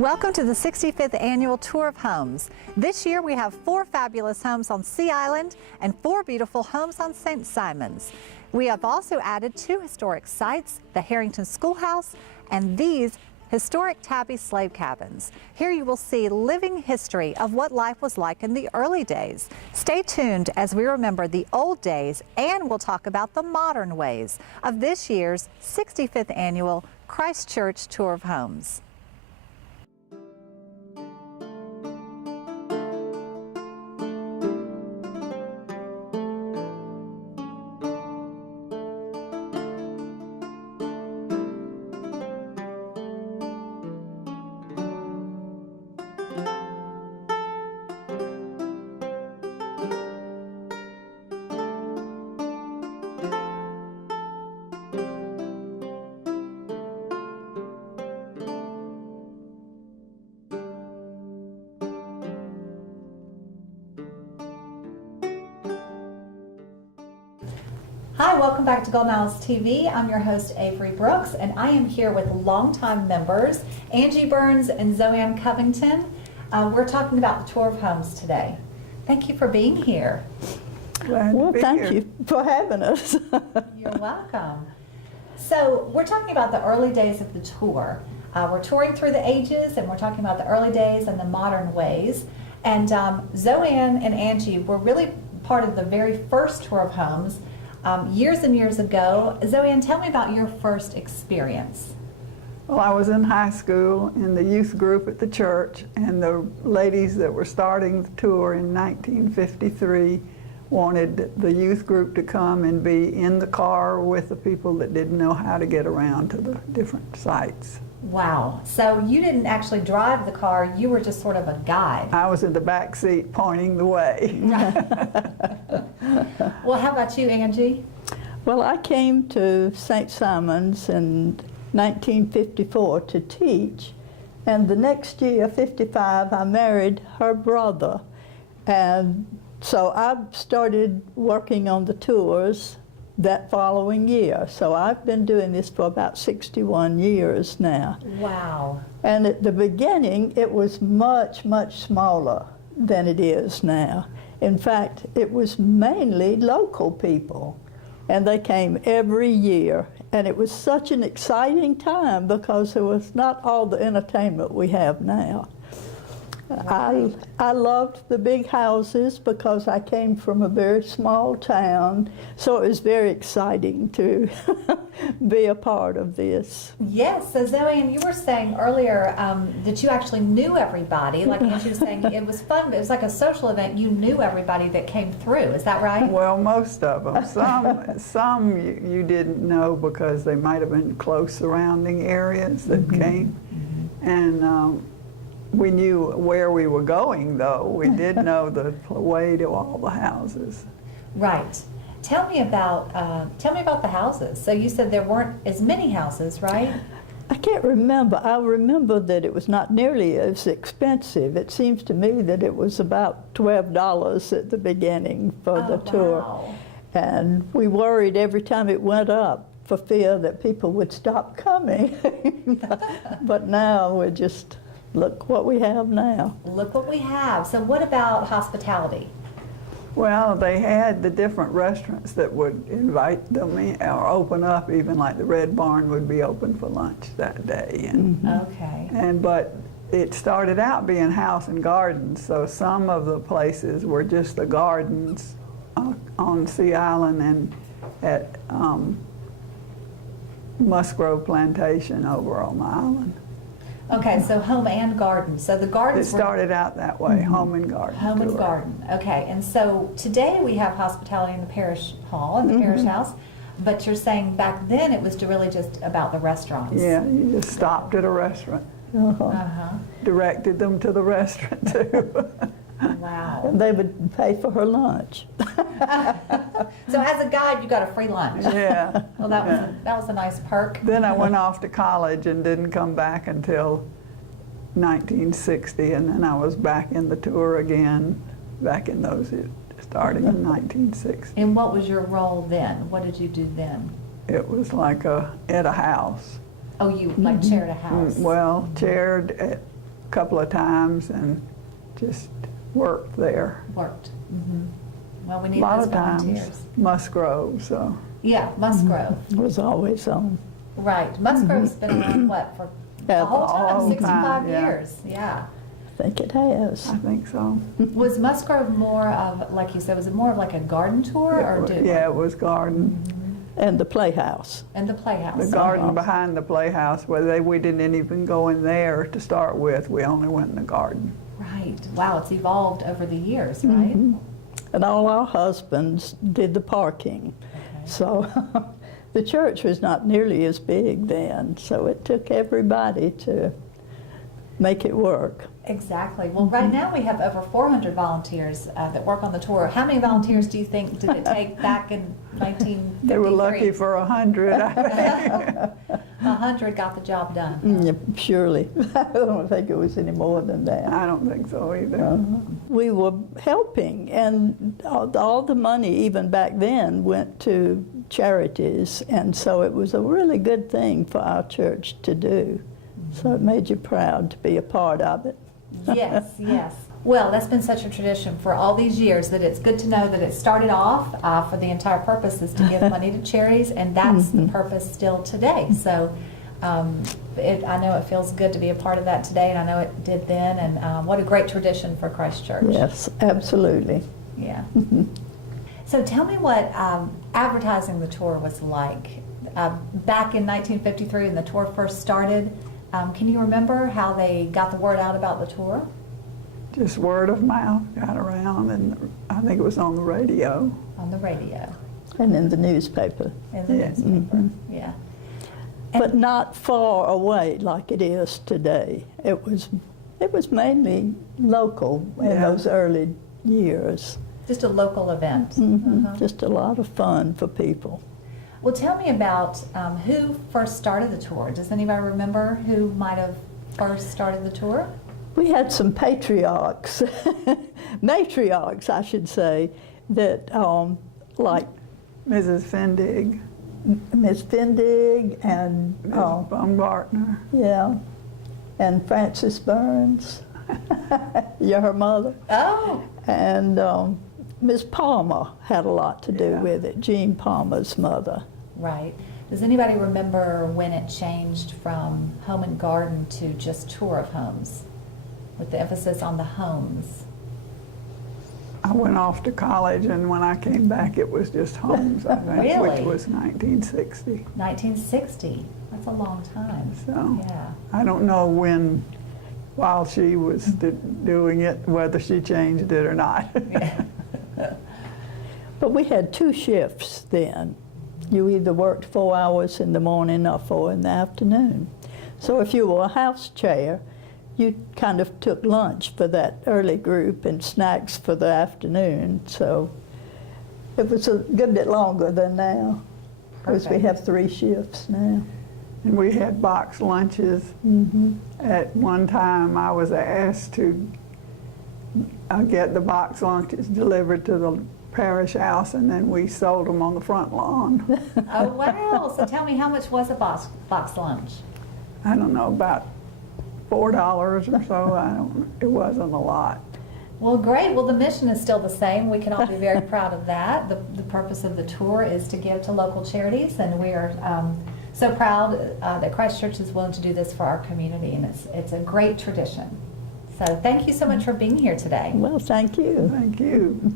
Welcome to the 65th Annual Tour of Homes. This year we have 4 fabulous homes on Sea Island and 4 beautiful homes on St. Simons. We have also added 2 historic sites, the Harrington Schoolhouse and these historic Tabby slave cabins. Here you will see living history of what life was like in the early days. Stay tuned as we remember the old days, and we'll talk about the modern ways of this year's 65th Annual Christchurch Tour of Homes. Hi, welcome back to Golden Isles TV. I'm your host, Avery Brooks, and I am here with longtime members, Angie Burns and Zoanne Covington. We're talking about the tour of homes today. Thank you for being here. Well, thank you for having us. You're welcome. So we're talking about the early days of the tour. We're touring through the ages, and we're talking about the early days and the modern ways. And Zoanne and Angie were really part of the very first tour of homes years and years ago. Zoanne, tell me about your first experience. Well, I was in high school in the youth group at the church, and the ladies that were starting the tour in 1953 wanted the youth group to come and be in the car with the people that didn't know how to get around to the different sites. Wow. So you didn't actually drive the car, you were just sort of a guide. I was in the back seat pointing the way. Well, how about you, Angie? Well, I came to St. Simons in 1954 to teach, and the next year, 55, I married her brother. And so I started working on the tours that following year. So I've been doing this for about 61 years now. Wow. And at the beginning, it was much, much smaller than it is now. In fact, it was mainly local people, and they came every year. And it was such an exciting time because there was not all the entertainment we have now. I loved the big houses because I came from a very small town, so it was very exciting to be a part of this. Yes, so Zoanne, you were saying earlier that you actually knew everybody. Like Angie was saying, it was fun, but it was like a social event. You knew everybody that came through, is that right? Well, most of them. Some you didn't know because they might have been close surrounding areas that came. And we knew where we were going, though. We did know the way to all the houses. Right. Tell me about the houses. So you said there weren't as many houses, right? I can't remember. I remember that it was not nearly as expensive. It seems to me that it was about $12 at the beginning for the tour. Wow. And we worried every time it went up for fear that people would stop coming. But now we're just, look what we have now. Look what we have. So what about hospitality? Well, they had the different restaurants that would invite them in, or open up, even like the Red Barn would be open for lunch that day. And, Okay. but it started out being house and gardens, so some of the places were just the gardens on Sea Island and at Musgrove Plantation over on the island. Okay, so home and garden. So the It gardens started out that way, home and garden. home and tour. garden. Okay, and so today we have hospitality in the parish hall, in the parish house, but you're saying back then it was really just about the restaurants. Yeah, you just stopped at a restaurant. Uh-huh. Directed them to the restaurant too. Wow. And they would pay for her lunch. So as a guide, you got a free lunch. Yeah. Well, that was a nice perk. Then I went off to college and didn't come back until 1960, and then I was back in the tour again, back in those, starting in 1960. And what was your role then? What did you do then? It was like at a house. Oh, you like chaired a house. Well, chaired at couple of times and just worked there. Worked. Well, we need A lot those of times, volunteers. Musgrove, so. Yeah, Musgrove. It was always on. Right. Musgrove's been around, what, for Yeah, the whole the time? whole 65 time, yeah. years. Yeah. I think it has. I think so. Was Musgrove more of, like you said, was it more of like a garden tour or do? Yeah, it was garden. And the playhouse. And the playhouse. The garden behind the playhouse, where we didn't even go in there to start with. We only went in the garden. Right. Wow, it's evolved over the years, right? And all our husbands did the parking. So the church was not nearly as big then, so it took everybody to make it work. Exactly. Well, right now we have over 400 volunteers that work on the tour. How many volunteers do you think did it take back in 1953? They were lucky for 100, I think. 100 got the job done. Yeah, surely. I don't think it was any more than that. I don't think so either. We were helping, and all the money, even back then, went to charities, and so it was a really good thing for our church to do. So it made you proud to be a part of it. Yes, yes. Well, that's been such a tradition for all these years that it's good to know that it started off for the entire purpose is to give money to charities, and that's the purpose still today. So I know it feels good to be a part of that today, and I know it did then, and what a great tradition for Christ Church. Yes, absolutely. Yeah. So tell me what advertising the tour was like. Back in 1953 when the tour first started, can you remember how they got the word out about the tour? Just word of mouth got around, and I think it was on the radio. On the radio. And in the newspaper. In the Yes. newspaper, yeah. But not far away like it is today. It was mainly local in Yeah. those early years. Just a local event. Just a lot of fun for people. Well, tell me about who first started the tour. Does anybody remember who might have first started the tour? We had some patriarchs, matriarchs, I should say, that like Mrs. Fendig, Miss Fendig and Mrs. Baumgartner. yeah, and Frances Burns. You're her mother. Oh, And Miss Palmer had a lot to do Yeah. with it, Jean Palmer's mother. right. Does anybody remember when it changed from home and garden to just tour of homes, with the emphasis on the homes? I went off to college, and when I came back, it was just homes, I think, Really? which was 1960. 1960. That's a long time. So Yeah. I don't know when, while she was doing it, whether she changed it or not. But we had 2 shifts then. You either worked 4 hours in the morning or 4 in the afternoon. So if you were a house chair, you kind of took lunch for that early group and snacks for the afternoon. So it was a good bit longer than now, because we Perfect. have 3 shifts now. And we had box lunches. At one time, I was asked to get the box lunches delivered to the parish house, and then we sold them on the front lawn. Oh, wow. So tell me, how much was a box lunch? I don't know, about $4 or so. It wasn't a lot. Well, great. Well, the mission is still the same. We can all be very proud of that. The purpose of the tour is to give to local charities, and we are so proud that Christ Church is willing to do this for our community, and it's a great tradition. So thank you so much for being here today. Well, thank you. Thank you.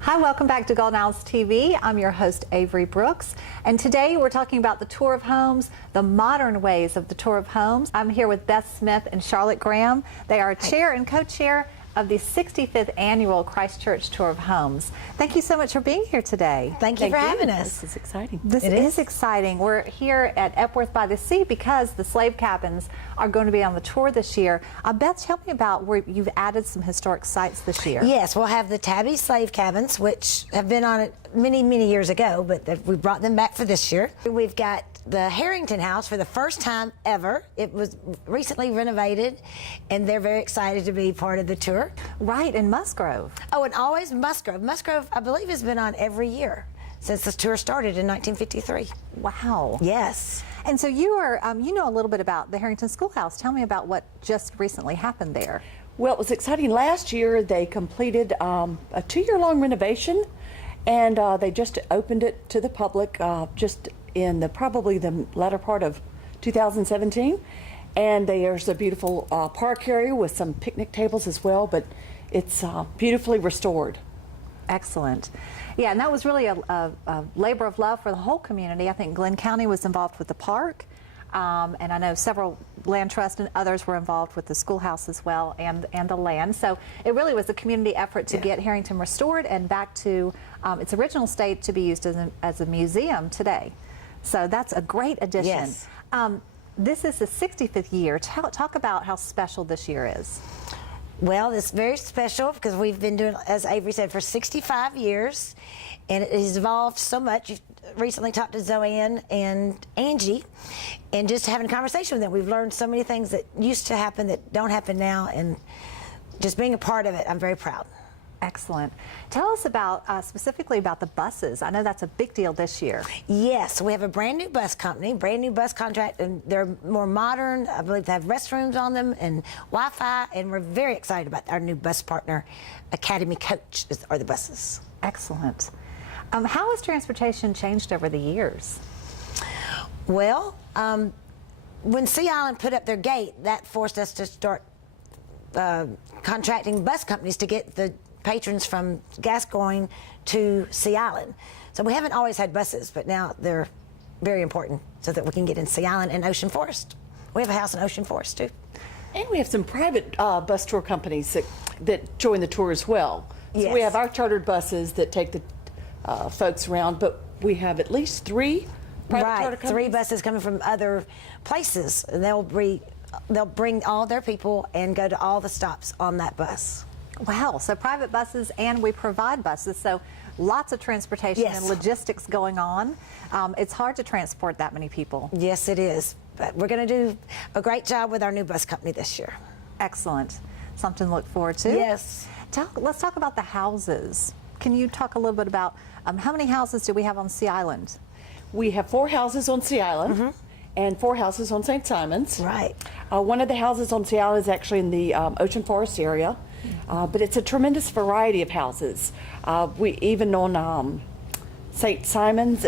Hi, welcome back to Golden Owls TV. I'm your host, Avery Brooks, and today we're talking about the tour of homes, the modern ways of the tour of homes. I'm here with Beth Smith and Charlotte Graham. They are chair and co-chair of the 65th Annual Christ Church Tour of Homes. Thank you so much for being here today. Thank you for having us. This is exciting. This is exciting. We're here at Epworth by the Sea because the slave cabins are going to be on the tour this year. Beth, tell me about where you've added some historic sites this year. Yes, we'll have the Tabby slave cabins, which have been on it many, many years ago, but we brought them back for this year. We've got the Harrington House for the first time ever. It was recently renovated, and they're very excited to be part of the tour. Right, in Musgrove. Oh, and always Musgrove. Musgrove, I believe, has been on every year. since the tour started in 1953. Wow. Yes. And so you are, you know a little bit about the Harrington Schoolhouse. Tell me about what just recently happened there. Well, it was exciting. Last year they completed a 2-year-long renovation, and they just opened it to the public just in probably the latter part of 2017. And there's a beautiful park area with some picnic tables as well, but it's beautifully restored. Excellent. Yeah, and that was really a labor of love for the whole community. I think Glenn County was involved with the park, and I know several land trusts and others were involved with the schoolhouse as well, and the land. So it really was a community effort to get Harrington restored and back to its original state to be used as a museum today. So that's a great addition. Yes. This is the 65th year. Talk about how special this year is. Well, it's very special because we've been doing, as Avery said, for 65 years, and it has evolved so much. You've recently talked to Zoanne and Angie, and just having a conversation with them, we've learned so many things that used to happen that don't happen now, and just being a part of it, I'm very proud. Excellent. Tell us about specifically about the buses. I know that's a big deal this year. Yes, we have a brand new bus company, brand new bus contract, and they're more modern. I believe they have restrooms on them and Wi-Fi, and we're very excited about our new bus partner, Academy Coach, are the buses. Excellent. How has transportation changed over the years? Well, when Sea Island put up their gate, that forced us to start contracting bus companies to get the patrons from Gascoyne to Sea Island. So we haven't always had buses, but now they're very important so that we can get in Sea Island and Ocean Forest. We have a house in Ocean Forest too. And we have some private bus tour companies that join the tour as well. So Yes. we have our chartered buses that take the folks around, but we have at least 3 private charter Right, companies. 3 buses coming from other places. And they'll bring all their people and go to all the stops on that bus. Wow, so private buses, and we provide buses, so lots of transportation Yes. and logistics going on. It's hard to transport that many people. Yes, it is. But we're going to do a great job with our new bus company this year. Excellent. Something to look forward to. Yes. Let's talk about the houses. Can you talk a little bit about how many houses do we have on Sea Island? We have 4 houses on Sea Island and 4 houses on St. Simons. Right. One of the houses on Sea Island is actually in the Ocean Forest area, but it's a tremendous variety of houses. We even on St. Simons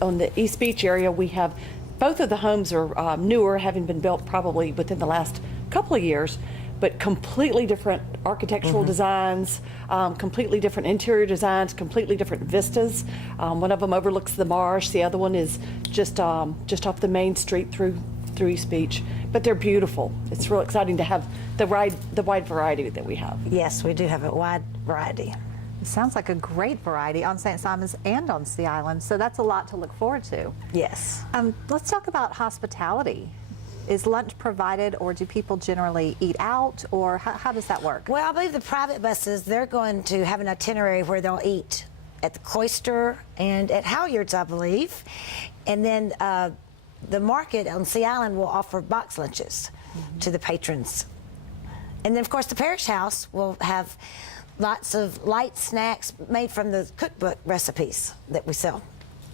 on the East Beach area, we have both of the homes are newer, having been built probably within the last couple of years, but completely different architectural designs, completely different interior designs, completely different vistas. One of them overlooks the marsh. The other one is just off the main street through East Beach. But they're beautiful. It's real exciting to have the wide variety that we have. Yes, we do have a wide variety. It sounds like a great variety on St. Simons and on Sea Island, so that's a lot to look forward to. Yes. Let's talk about hospitality. Is lunch provided, or do people generally eat out, or how does that work? Well, I believe the private buses, they're going to have an itinerary where they'll eat at the Cloister and at Halyards, I believe. And then the market on Sea Island will offer box lunches to the patrons. And then, of course, the parish house will have lots of light snacks made from the cookbook recipes that we sell.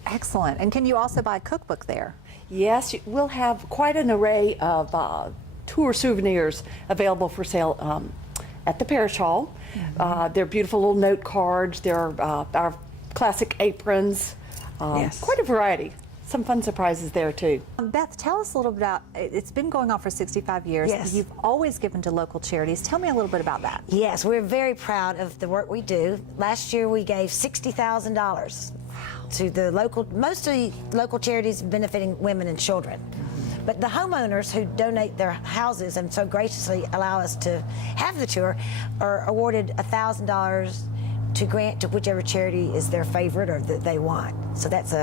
Excellent. And can you also buy a cookbook there? Yes, we'll have quite an array of tour souvenirs available for sale at the Parish Hall. They're beautiful little note cards. There are our classic aprons. Yes. Quite a variety. Some fun surprises there too. Beth, tell us a little bit about, it's been going on for 65 years. Yes. You've always given to local charities. Tell me a little bit about that. Yes, we're very proud of the work we do. Last year we gave $60,000 to the mostly local charities benefiting women and children. But the homeowners who donate their houses and so graciously allow us to have the tour are awarded $1,000 to grant to whichever charity is their favorite or that they want. So that's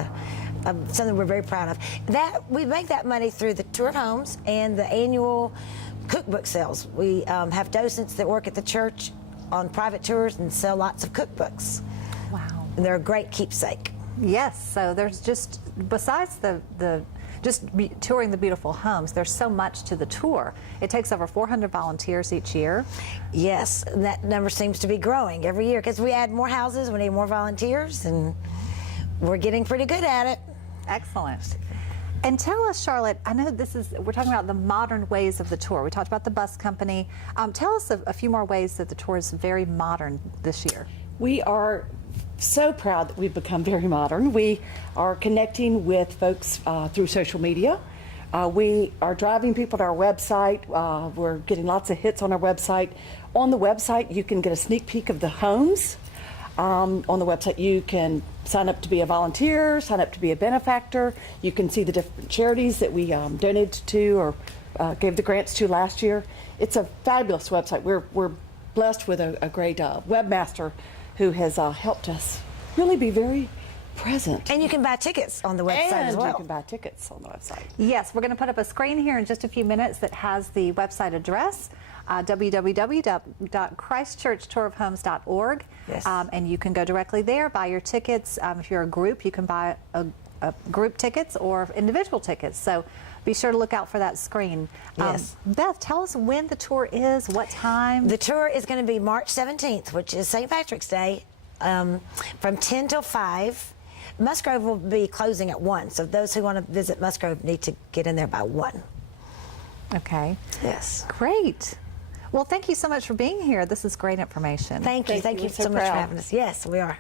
something we're very proud of. That we make that money through the tour of homes and the annual cookbook sales. We have docents that work at the church on private tours and sell lots of cookbooks. Wow. And they're a great keepsake. Yes, so there's just, besides touring the beautiful homes, there's so much to the tour. It takes over 400 volunteers each year. Yes, and that number seems to be growing every year because we add more houses, we need more volunteers, and we're getting pretty good at it. Excellent. And tell us, Charlotte, I know we're talking about the modern ways of the tour. We talked about the bus company. Tell us a few more ways that the tour is very modern this year. We are so proud that we've become very modern. We are connecting with folks through social media. We are driving people to our website. We're getting lots of hits on our website. On the website, you can get a sneak peek of the homes. On the website, you can sign up to be a volunteer, sign up to be a benefactor. You can see the different charities that we donated to or gave the grants to last year. It's a fabulous website. We're blessed with a great webmaster who has helped us really be very present. And you can buy tickets on the website as well. You can buy tickets on the website. Yes, we're going to put up a screen here in just a few minutes that has the website address, www.christchurchtourofhomes.org. Yes. And you can go directly there, buy your tickets. If you're a group, you can buy a group tickets or individual tickets. So be sure to look out for that screen. Yes. Beth, tell us when the tour is, what time. The tour is going to be March 17th, which is St. Patrick's Day, from 10 till 5. Musgrove will be closing at 1, so those who want to visit Musgrove need to get in there by 1. Okay. Yes. Great. Well, thank you so much for being here. This is great information. Thank you. Thank you. Thank you We're so so much for proud. having us. Yes, we are.